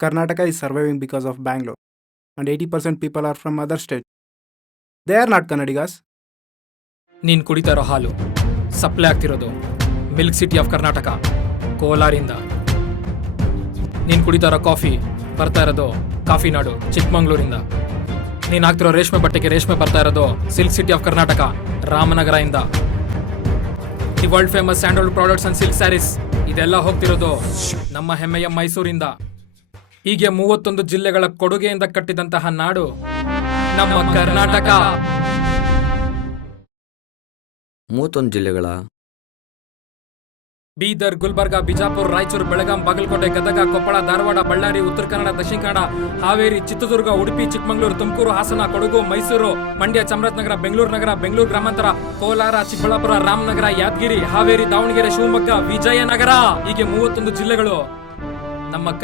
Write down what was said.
Karnataka is surviving because of Bangalore, and 80% people are from other states. They are not Kannadigas. ನೀನು ಕುಡಿತಾ ಇರೋ ಹಾಲು supply ಆಗ್ತಿರೋದು milk city of Karnataka ಕೋಲಾರಿಂದ. ನೀನು ಕುಡಿತಾ ಇರೋ ಕಾಫಿ ಬರ್ತಾ ಇರೋದು ಕಾಫಿ ನಾಡು ಚಿಕ್ಕಮಂಗ್ಳೂರಿಂದ. ನೀನು ಹಾಕ್ತಿರೋ ರೇಷ್ಮೆ ಬಟ್ಟೆಗೆ ರೇಷ್ಮೆ ಬರ್ತಾ ಇರೋದು ಸಿಲ್ಕ್ ಸಿಟಿ ಆಫ್ ಕರ್ನಾಟಕ ರಾಮನಗರದಿಂದ. The world famous sandalwood products and silk sarees ಇದೆಲ್ಲ ಹೋಗ್ತಿರೋದು ನಮ್ಮ ಹೆಮ್ಮೆಯ ಮೈಸೂರಿಂದ. ಹೀಗೆ 31 ಜಿಲ್ಲೆಗಳ ಕೊಡುಗೆಯಿಂದ ಕಟ್ಟಿದಂತಹ ನಾಡು ನಮ್ಮ ಕರ್ನಾಟಕ. 31 ಜಿಲ್ಲೆಗಳ ಬೀದರ್, ಗುಲ್ಬರ್ಗ, ಬಿಜಾಪುರ, ರಾಯಚೂರು, ಬೆಳಗಾಂ, ಬಾಗಲಕೋಟೆ, ಗದಗ, ಕೊಪ್ಪಳ, ಧಾರವಾಡ, ಬಳ್ಳಾರಿ, ಉತ್ತರ ಕನ್ನಡ, ದಕ್ಷಿಣ ಕನ್ನಡ, ಹಾವೇರಿ, ಚಿತ್ರದುರ್ಗ, ಉಡುಪಿ, ಚಿಕ್ಕಮಗಳೂರು, ತುಮಕೂರು, ಹಾಸನ, ಕೊಡಗು, ಮೈಸೂರು, ಮಂಡ್ಯ, ಚಾಮರಾಜನಗರ, ಬೆಂಗಳೂರು ನಗರ, ಬೆಂಗಳೂರು ಗ್ರಾಮಾಂತರ, ಕೋಲಾರ, ಚಿಕ್ಕಬಳ್ಳಾಪುರ, ರಾಮನಗರ, ಯಾದಗಿರಿ, ಹಾವೇರಿ, ದಾವಣಗೆರೆ, ಶಿವಮೊಗ್ಗ, ವಿಜಯನಗರ. ಹೀಗೆ 31 ಜಿಲ್ಲೆಗಳು ನಮ್ಮ